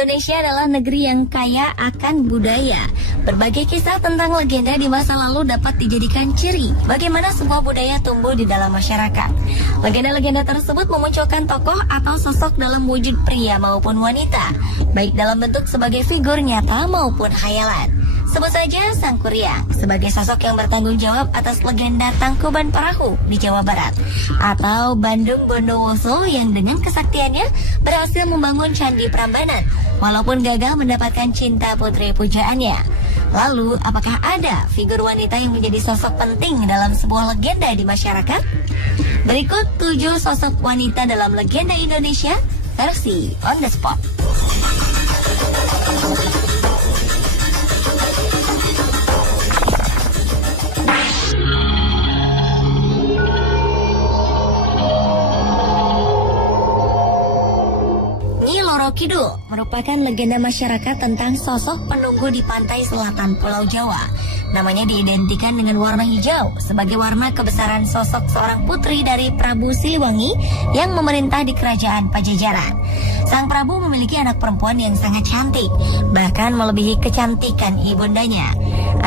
Indonesia adalah negeri yang kaya akan budaya. Berbagai kisah tentang legenda di masa lalu dapat dijadikan ciri bagaimana sebuah budaya tumbuh di dalam masyarakat. Legenda-legenda tersebut memunculkan tokoh atau sosok dalam wujud pria maupun wanita, baik dalam bentuk sebagai figur nyata maupun khayalan. Sebut saja Sang Kuryang sebagai sosok yang bertanggung jawab atas legenda Tangkuban Perahu di Jawa Barat, atau Bandung Bondowoso yang dengan kesaktiannya berhasil membangun Candi Prambanan walaupun gagal mendapatkan cinta putri pujaannya. Lalu, apakah ada figur wanita yang menjadi sosok penting dalam sebuah legenda di masyarakat? Berikut 7 sosok wanita dalam legenda Indonesia versi on the spot. Kidul merupakan legenda masyarakat tentang sosok penunggu di pantai selatan Pulau Jawa. Namanya diidentikan dengan warna hijau sebagai warna kebesaran sosok seorang putri dari Prabu Siliwangi yang memerintah di kerajaan Pajajaran. Sang Prabu memiliki anak perempuan yang sangat cantik, bahkan melebihi kecantikan ibundanya.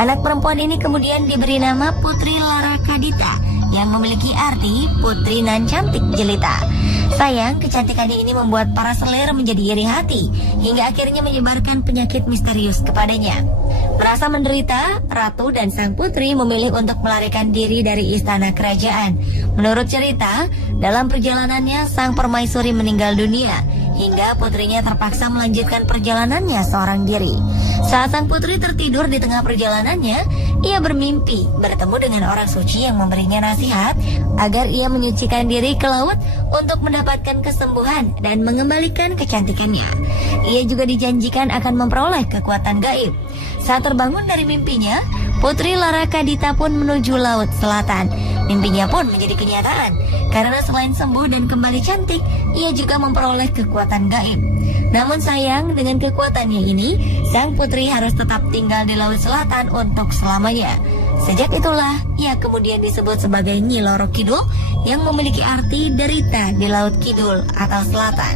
Anak perempuan ini kemudian diberi nama Putri Larakadita yang memiliki arti putri nan cantik jelita. Sayang, kecantikan ini membuat para selir menjadi iri hati hingga akhirnya menyebarkan penyakit misterius kepadanya. Merasa menderita, ratu dan sang putri memilih untuk melarikan diri dari istana kerajaan. Menurut cerita, dalam perjalanannya sang permaisuri meninggal dunia hingga putrinya terpaksa melanjutkan perjalanannya seorang diri. Saat sang putri tertidur di tengah perjalanannya, ia bermimpi bertemu dengan orang suci yang memberinya nasihat agar ia menyucikan diri ke laut untuk mendapatkan kesembuhan dan mengembalikan kecantikannya. Ia juga dijanjikan akan memperoleh kekuatan gaib. Saat terbangun dari mimpinya, Putri Larakadita pun menuju laut selatan. Mimpinya pun menjadi kenyataan, karena selain sembuh dan kembali cantik, ia juga memperoleh kekuatan gaib. Namun sayang, dengan kekuatannya ini, sang putri harus tetap tinggal di Laut Selatan untuk selamanya. Sejak itulah, ia kemudian disebut sebagai Nyi Loro Kidul yang memiliki arti derita di Laut Kidul atau Selatan.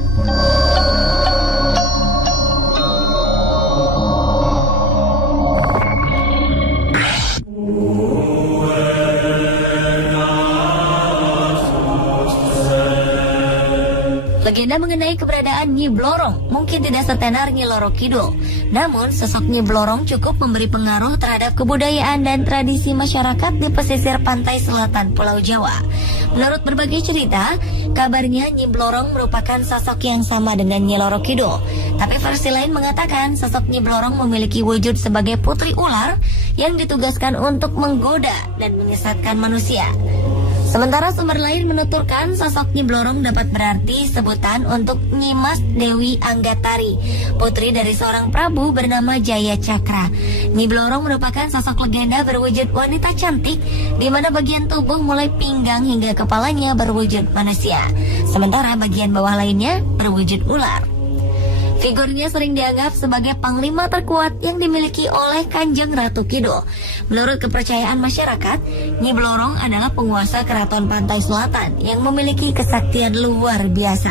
Legenda mengenai keberadaan Nyi Blorong mungkin tidak setenar Nyi Loro Kidul. Namun, sosok Nyi Blorong cukup memberi pengaruh terhadap kebudayaan dan tradisi masyarakat di pesisir pantai selatan Pulau Jawa. Menurut berbagai cerita, kabarnya Nyi Blorong merupakan sosok yang sama dengan Nyi Loro Kidul. Tapi versi lain mengatakan sosok Nyi Blorong memiliki wujud sebagai putri ular yang ditugaskan untuk menggoda dan menyesatkan manusia. Sementara sumber lain menuturkan sosok Nyi Blorong dapat berarti sebutan untuk Nyimas Dewi Anggatari, putri dari seorang prabu bernama Jaya Cakra. Nyi Blorong merupakan sosok legenda berwujud wanita cantik, di mana bagian tubuh mulai pinggang hingga kepalanya berwujud manusia, sementara bagian bawah lainnya berwujud ular. Figurnya sering dianggap sebagai panglima terkuat yang dimiliki oleh Kanjeng Ratu Kidul. Menurut kepercayaan masyarakat, Nyi Blorong adalah penguasa keraton pantai selatan yang memiliki kesaktian luar biasa.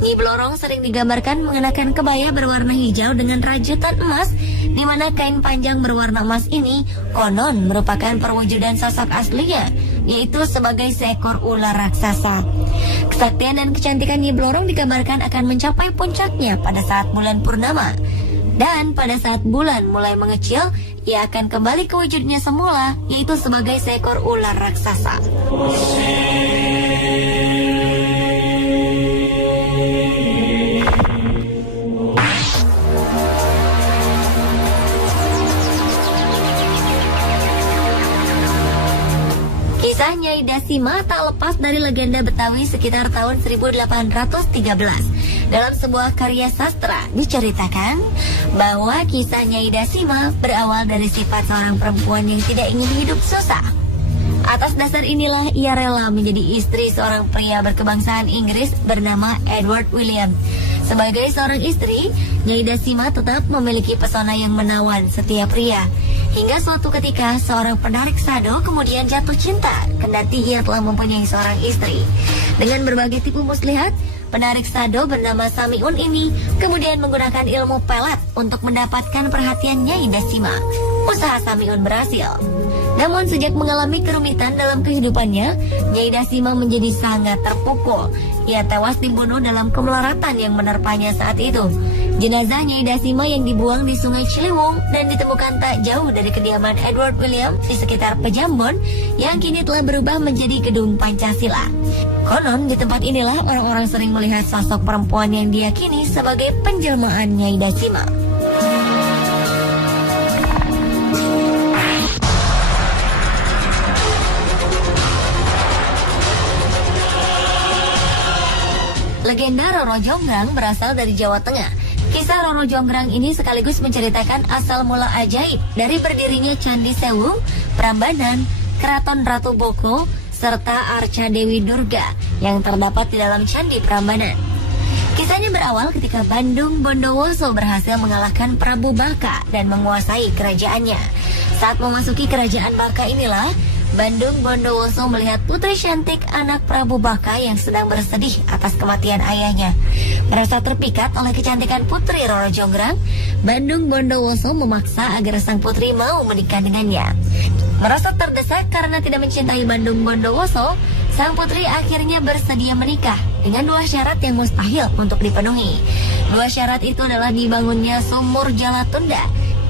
Nyi Blorong sering digambarkan mengenakan kebaya berwarna hijau dengan rajutan emas, di mana kain panjang berwarna emas ini konon merupakan perwujudan sosok aslinya, yaitu sebagai seekor ular raksasa. Kesaktian dan kecantikan Nyi Blorong digambarkan akan mencapai puncaknya pada saat bulan purnama. Dan pada saat bulan mulai mengecil, ia akan kembali ke wujudnya semula, yaitu sebagai seekor ular raksasa. Kisah Nyai Dasima tak lepas dari legenda Betawi sekitar tahun 1813. Dalam sebuah karya sastra diceritakan bahwa kisah Nyai Dasima berawal dari sifat seorang perempuan yang tidak ingin hidup susah. Atas dasar inilah ia rela menjadi istri seorang pria berkebangsaan Inggris bernama Edward William. Sebagai seorang istri, Nyai Dasima tetap memiliki pesona yang menawan setiap pria. Hingga suatu ketika seorang penarik sado kemudian jatuh cinta kendati ia telah mempunyai seorang istri. Dengan berbagai tipu muslihat, Penarik sado bernama Samiun ini kemudian menggunakan ilmu pelet untuk mendapatkan perhatian Nyai Dasima. Usaha Samiun berhasil. Namun sejak mengalami kerumitan dalam kehidupannya, Nyai Dasima menjadi sangat terpukul. Ia tewas dibunuh dalam kemelaratan yang menerpanya saat itu. Jenazah Nyai Dasima yang dibuang di Sungai Ciliwung dan ditemukan tak jauh dari kediaman Edward William di sekitar Pejambon yang kini telah berubah menjadi Gedung Pancasila. Konon di tempat inilah orang-orang sering melihat sosok perempuan yang diyakini sebagai penjelmaan Nyai Dasima. Legenda Roro Jonggrang berasal dari Jawa Tengah. Kisah Roro Jonggrang ini sekaligus menceritakan asal mula ajaib dari berdirinya Candi Sewu, Prambanan, Keraton Ratu Boko, serta Arca Dewi Durga yang terdapat di dalam Candi Prambanan. Kisahnya berawal ketika Bandung Bondowoso berhasil mengalahkan Prabu Baka dan menguasai kerajaannya. Saat memasuki kerajaan Baka inilah, Bandung Bondowoso melihat putri cantik anak Prabu Baka yang sedang bersedih atas kematian ayahnya. Merasa terpikat oleh kecantikan putri Roro Jonggrang, Bandung Bondowoso memaksa agar sang putri mau menikah dengannya. Merasa terdesak karena tidak mencintai Bandung Bondowoso, sang putri akhirnya bersedia menikah dengan dua syarat yang mustahil untuk dipenuhi. Dua syarat itu adalah dibangunnya sumur Jalatunda,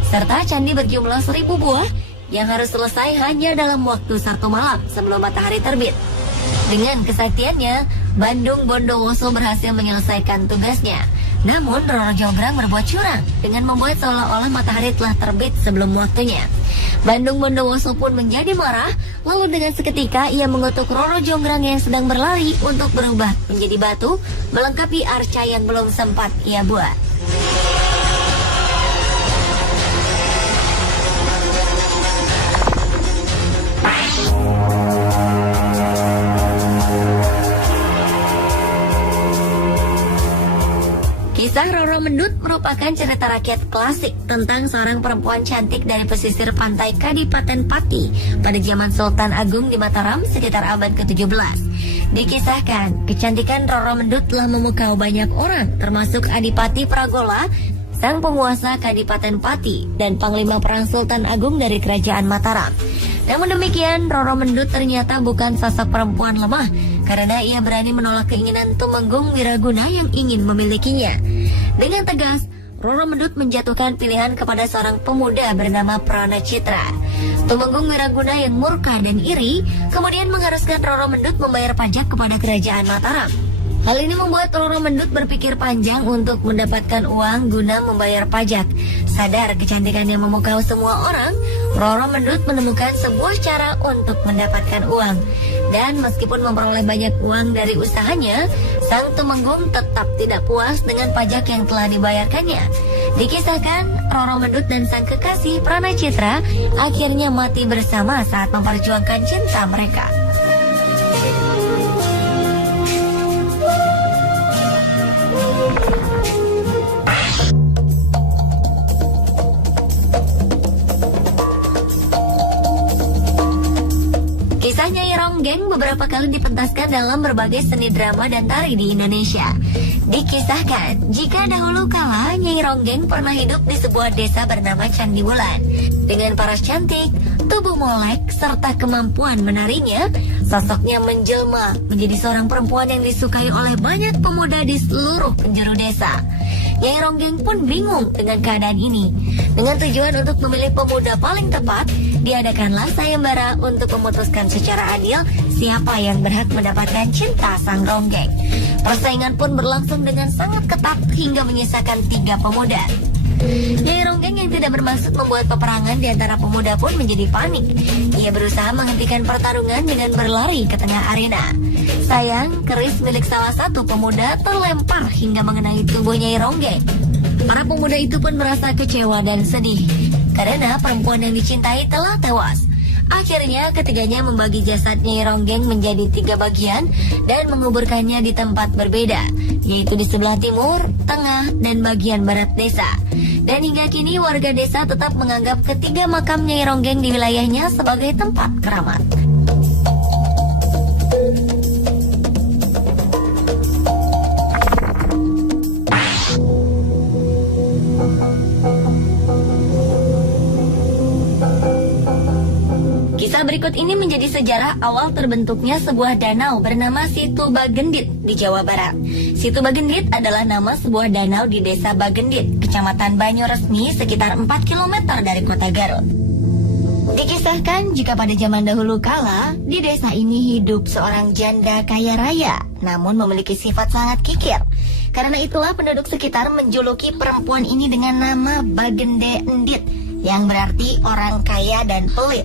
serta candi berjumlah 1000 buah yang harus selesai hanya dalam waktu 1 malam sebelum matahari terbit. Dengan kesaktiannya, Bandung Bondowoso berhasil menyelesaikan tugasnya. Namun Roro Jonggrang berbuat curang dengan membuat seolah-olah matahari telah terbit sebelum waktunya. Bandung Bondowoso pun menjadi marah, lalu dengan seketika ia mengutuk Roro Jonggrang yang sedang berlari untuk berubah menjadi batu, melengkapi arca yang belum sempat ia buat. Kisah Roro Mendut merupakan cerita rakyat klasik tentang seorang perempuan cantik dari pesisir pantai Kadipaten Pati pada zaman Sultan Agung di Mataram sekitar abad ke-17. Dikisahkan, kecantikan Roro Mendut telah memukau banyak orang, termasuk Adipati Pragola, sang penguasa Kadipaten Pati dan panglima perang Sultan Agung dari Kerajaan Mataram. Namun demikian, Roro Mendut ternyata bukan sosok perempuan lemah karena ia berani menolak keinginan Tumenggung Wiraguna yang ingin memilikinya. Dengan tegas, Roro Mendut menjatuhkan pilihan kepada seorang pemuda bernama Prana Citra. Tumenggung Wiraguna yang murka dan iri kemudian mengharuskan Roro Mendut membayar pajak kepada Kerajaan Mataram. Hal ini membuat Roro Mendut berpikir panjang untuk mendapatkan uang guna membayar pajak. Sadar kecantikan yang memukau semua orang, Roro Mendut menemukan sebuah cara untuk mendapatkan uang. Dan meskipun memperoleh banyak uang dari usahanya, sang Tumenggung tetap tidak puas dengan pajak yang telah dibayarkannya. Dikisahkan, Roro Mendut dan sang kekasih Prana Citra akhirnya mati bersama saat memperjuangkan cinta mereka. Kisah Nyai Ronggeng beberapa kali dipentaskan dalam berbagai seni drama dan tari di Indonesia. Dikisahkan, jika dahulu kala Nyai Ronggeng pernah hidup di sebuah desa bernama Candi Wulan. Dengan paras cantik, tubuh molek, serta kemampuan menarinya, sosoknya menjelma menjadi seorang perempuan yang disukai oleh banyak pemuda di seluruh penjuru desa. Nyai Ronggeng pun bingung dengan keadaan ini. Dengan tujuan untuk memilih pemuda paling tepat, diadakanlah sayembara untuk memutuskan secara adil siapa yang berhak mendapatkan cinta sang Ronggeng. Persaingan pun berlangsung dengan sangat ketat hingga menyisakan 3 pemuda. Nyai Ronggeng yang tidak bermaksud membuat peperangan di antara pemuda pun menjadi panik. Ia berusaha menghentikan pertarungan dengan berlari ke tengah arena. Sayang, keris milik salah satu pemuda terlempar hingga mengenai tubuh Nyai Ronggeng. Para pemuda itu pun merasa kecewa dan sedih karena perempuan yang dicintai telah tewas. Akhirnya ketiganya membagi jasad Nyai Ronggeng menjadi 3 bagian dan menguburkannya di tempat berbeda, yaitu di sebelah timur, tengah, dan bagian barat desa. Dan hingga kini warga desa tetap menganggap ketiga makam Nyai Ronggeng di wilayahnya sebagai tempat keramat. berikut ini menjadi sejarah awal terbentuknya sebuah danau bernama Situ Bagendit di Jawa Barat. Situ Bagendit adalah nama sebuah danau di Desa Bagendit, Kecamatan Banyoresmi, sekitar 4 km dari kota Garut. Dikisahkan jika pada zaman dahulu kala, di desa ini hidup seorang janda kaya raya, namun memiliki sifat sangat kikir. Karena itulah penduduk sekitar menjuluki perempuan ini dengan nama Bagende Endit, yang berarti orang kaya dan pelit.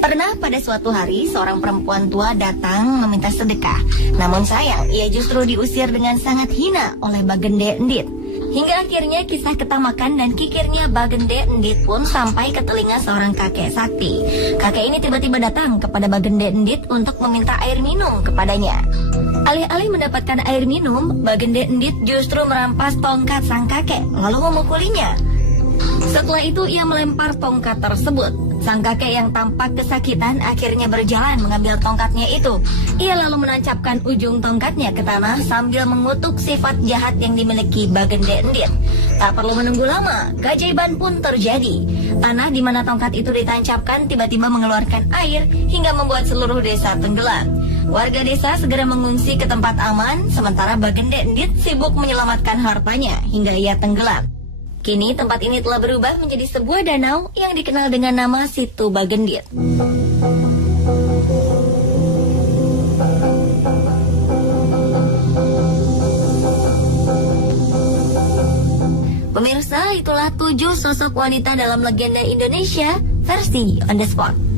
Pernah pada suatu hari, seorang perempuan tua datang meminta sedekah. Namun sayang, ia justru diusir dengan sangat hina oleh Bagende Endit. Hingga akhirnya kisah ketamakan dan kikirnya Bagende Endit pun sampai ke telinga seorang kakek sakti. Kakek ini tiba-tiba datang kepada Bagende Endit untuk meminta air minum kepadanya. Alih-alih mendapatkan air minum, Bagende Endit justru merampas tongkat sang kakek, lalu memukulinya. Setelah itu ia melempar tongkat tersebut. Sang kakek yang tampak kesakitan akhirnya berjalan mengambil tongkatnya itu. Ia lalu menancapkan ujung tongkatnya ke tanah sambil mengutuk sifat jahat yang dimiliki Bagende Endit. Tak perlu menunggu lama, keajaiban pun terjadi. Tanah di mana tongkat itu ditancapkan tiba-tiba mengeluarkan air hingga membuat seluruh desa tenggelam. Warga desa segera mengungsi ke tempat aman, sementara Bagende Endit sibuk menyelamatkan hartanya hingga ia tenggelam. Kini tempat ini telah berubah menjadi sebuah danau yang dikenal dengan nama Situ Bagendit. Pemirsa, itulah 7 sosok wanita dalam legenda Indonesia versi On The Spot.